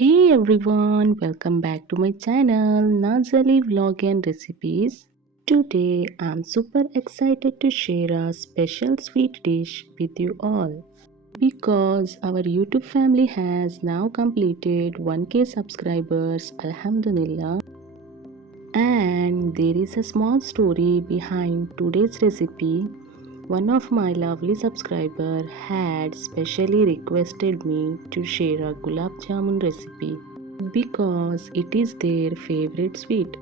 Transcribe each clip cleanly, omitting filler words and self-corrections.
Hey everyone, welcome back to my channel Nazali Vlog and Recipes. Today I'm super excited to share a special sweet dish with you all because our YouTube family has now completed 1k subscribers, Alhamdulillah. And there is a small story behind today's recipe. One of my lovely subscriber had specially requested me to share a Gulab Jamun recipe because it is their favorite sweet.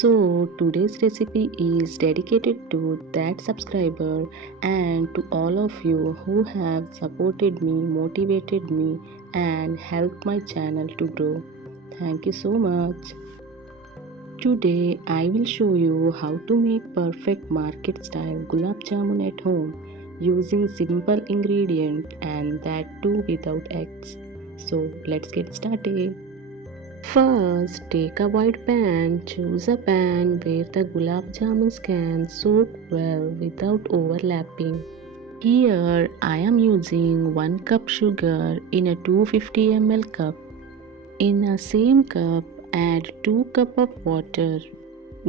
So today's recipe is dedicated to that subscriber and to all of you who have supported me, motivated me and helped my channel to grow. Thank you so much. Today I will show you how to make perfect market style gulab jamun at home using simple ingredient and that too without eggs. So let's get started. First take a wide pan. Choose a pan where the gulab jamuns can soak well without overlapping. Here I am using 1 cup sugar in a 250 ml cup. In a same cup add 2 cup of water.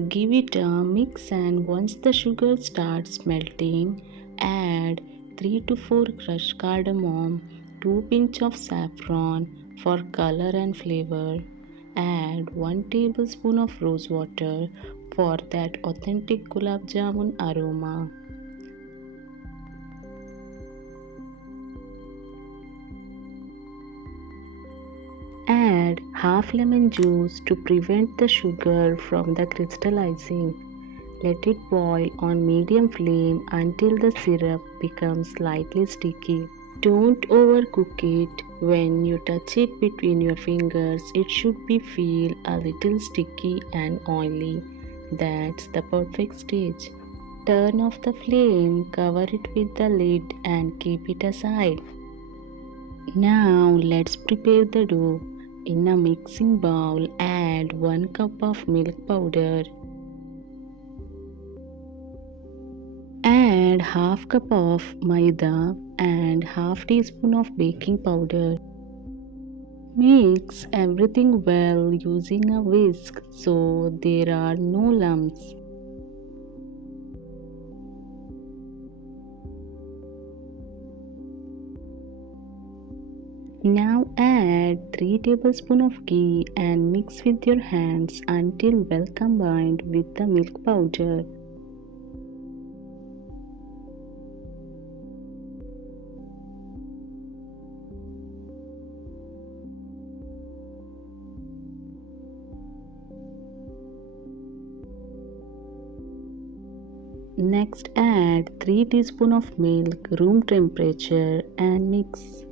Give it a mix and once the sugar starts melting, add 3 to 4 crushed cardamom, 2 pinch of saffron for color and flavor. Add 1 tablespoon of rose water for that authentic gulab jamun aroma. Add half lemon juice to prevent the sugar from the crystallizing. Let it boil on medium flame until the syrup becomes slightly sticky. Don't overcook it. When you touch it between your fingers, it should be feel a little sticky and oily. That's the perfect stage. Turn off the flame, cover it with the lid and keep it aside. Now let's prepare the dough. In a mixing bowl, add 1 cup of milk powder. Add half cup of maida and half teaspoon of baking powder. Mix everything well using a whisk so there are no lumps. Now add 3 tablespoons of ghee and mix with your hands until well combined with the milk powder. Next add 3 teaspoons of milk room temperature and mix.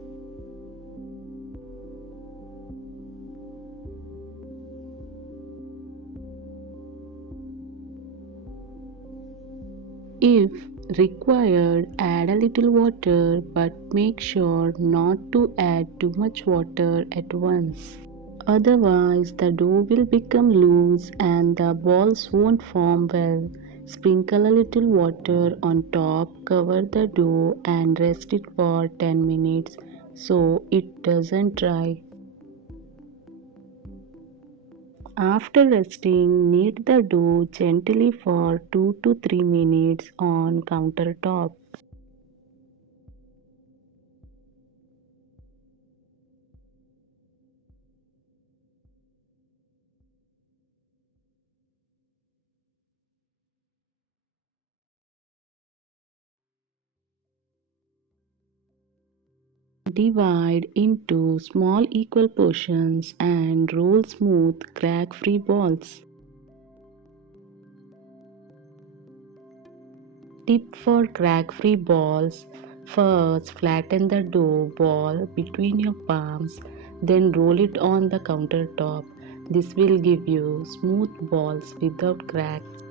If required, add a little water but make sure not to add too much water at once. Otherwise, the dough will become loose and the balls won't form well. Sprinkle a little water on top, cover the dough and rest it for 10 minutes so it doesn't dry. After resting, knead the dough gently for 2 to 3 minutes on countertop. Divide into small equal portions and roll smooth crack-free balls. Tip for crack-free balls: first flatten the dough ball between your palms, then roll it on the countertop. This will give you smooth balls without cracks.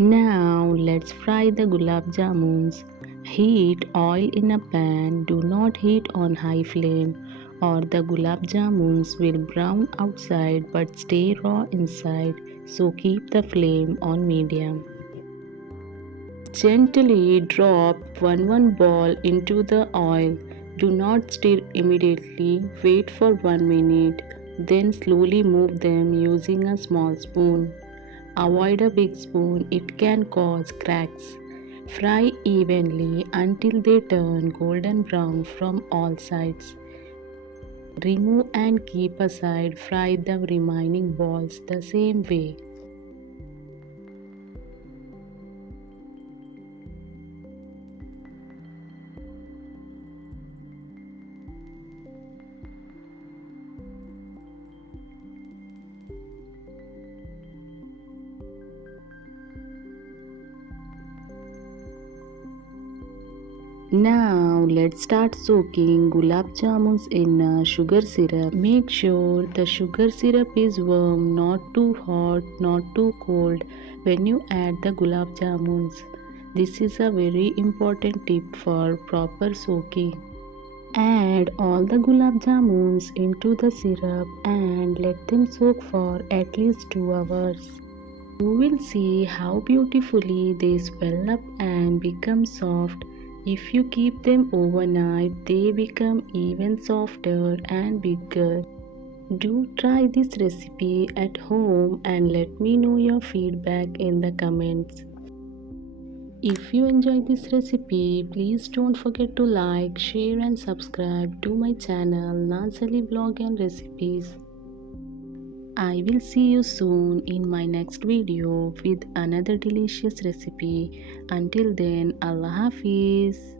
Now let's fry the gulab jamuns. Heat oil in a pan. Do not heat on high flame. or the gulab jamuns will brown outside but stay raw inside, so keep the flame on medium. Gently drop one ball into the oil. Do not stir immediately. Wait for 1 minute. Then slowly move them using a small spoon. Avoid a big spoon, it can cause cracks. Fry evenly until they turn golden brown from all sides. Remove and keep aside. Fry the remaining balls the same way. Now let's start soaking gulab jamuns in sugar syrup. Make sure the sugar syrup is warm, not too hot, not too cold when you add the gulab jamuns. This is a very important tip for proper soaking. Add all the gulab jamuns into the syrup and let them soak for at least 2 hours. You will see how beautifully they swell up and become soft. If you keep them overnight, they become even softer and bigger. Do try this recipe at home and let me know your feedback in the comments. If you enjoyed this recipe, please don't forget to like, share and subscribe to my channel Nazali Vlog and Recipes. I will see you soon in my next video with another delicious recipe. Until then, Allah Hafiz.